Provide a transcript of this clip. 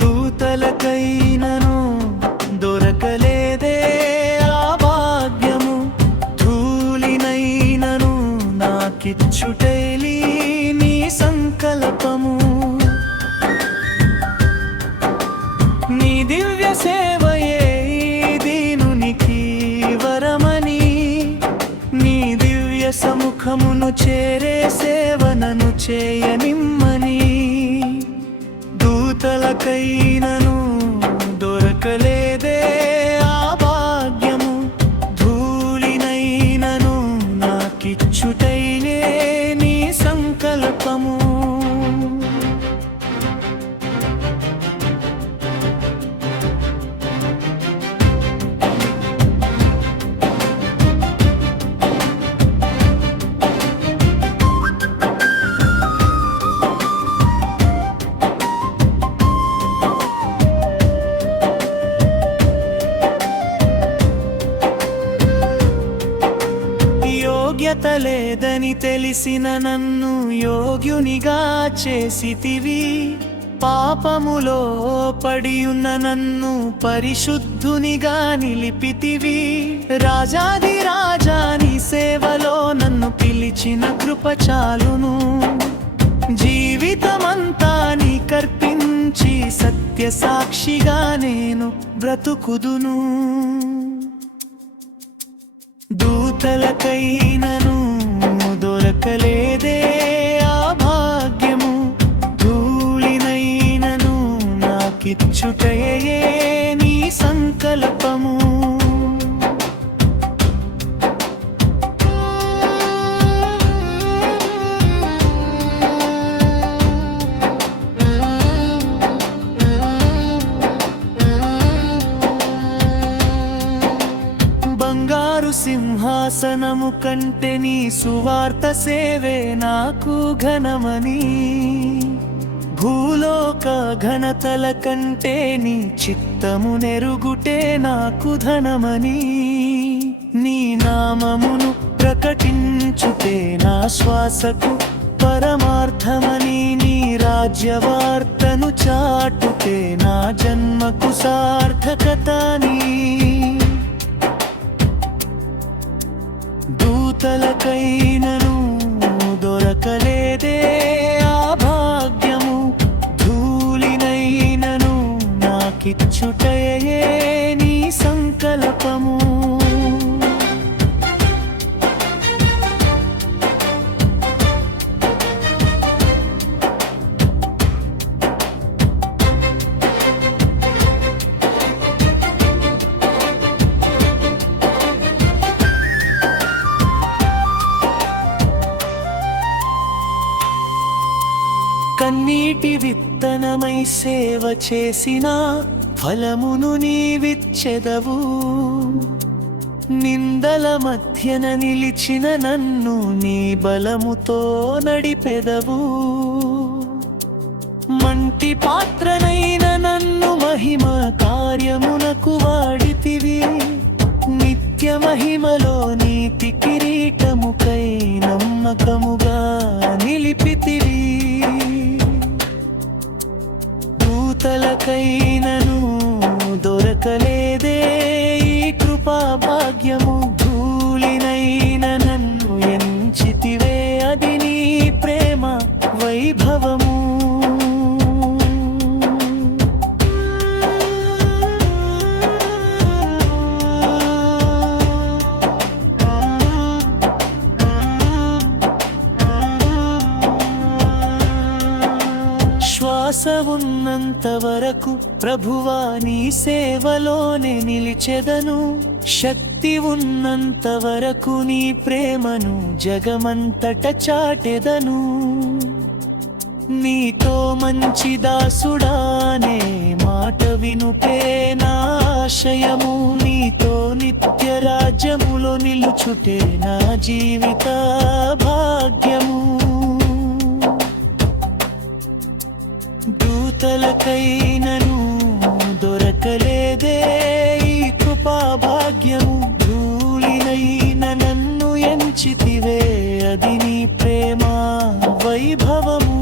దూతలకైనను దొరకలేదే ఆ భాగ్యము, ధూళినైనను నాకిచ్చుటైలి నీ సంకల్పము. నీ దివ్య సేవయే దీనునికి వరమని, నీ దివ్య సముఖమును చేరే సేవనను చేయనిమ్మని. దూతలకైనను దొరకలేదే ఆ భాగ్యము, ధూళినైనను నాకిచ్చుటైలే నీ సంకల్పము. యోగ్యత లేదని తెలిసిన నన్ను యోగ్యునిగా చేసితివి, పాపములో పడియున్న నన్ను పరిశుద్ధునిగా నిలిపితివి. రాజాది రాజాని సేవలో నన్ను పిలిచిన కృప చాలును, జీవితమంతా నీకర్పించి సత్య సాక్షిగా నేను బ్రతుకుదును. దూతలకైనను దొరకలేదే ఆ భాగ్యము, ధూళినైనను నాకిచ్చుటయే నీ సంకల్పము. బంగారు సింహాసనము కంటే నీ సువార్త సేవే నాకు ఘనమని, భూలోక ఘనతల కంటే నీ చిత్తము నెరుగుటే నాకు ధనమని. నీ నామమును ప్రకటించుటే నా శ్వాసకు పరమార్థమని, నీ రాజ్యవార్తను చాటుటే నా జన్మకు సార్థకతని. దూతలకైనను దొరకలేదే ఆ భాగ్యము, ధూళినైనను నాకిచ్చుటయే నీ సంకల్పము. కన్నీటి విత్తనమై సేవ చేసిన ఫలమును నీవిచ్చెదవు, నిందల మధ్యన నిలిచిన నన్ను నీ బలముతో నడిపెదవు. మంటి పాత్రనైన నన్ను మహిమ కార్యమునకు వాడితివి, నిత్య మహిమలో నీతి కిరీటముకై నమ్మకముగా నిలిపితివి. దూతలకైనను దొరకలేదే ఈ కృపా భాగ్యము, ధూళినైన నన్ను ఎంచితివే అది నీ ప్రేమ వైభవము. శ్వాస ఉన్నంత వరకు ప్రభువా నీ సేవలోనే నిలిచెదను, శక్తి ఉన్నంత వరకు నీ ప్రేమను జగమంతట చాటెదను. నీతో మంచి దాసుడానే మాట వినుటే నా ఆశయము, నీతో నిత్య రాజ్యములో నిలుచుటే నా జీవిత భాగ్యము దూతలకైనను దొరకలేదే ఈ కృపా భాగ్యము ధూళినైన నన్ను ఎంచితివే అది నీ ప్రేమ వైభవము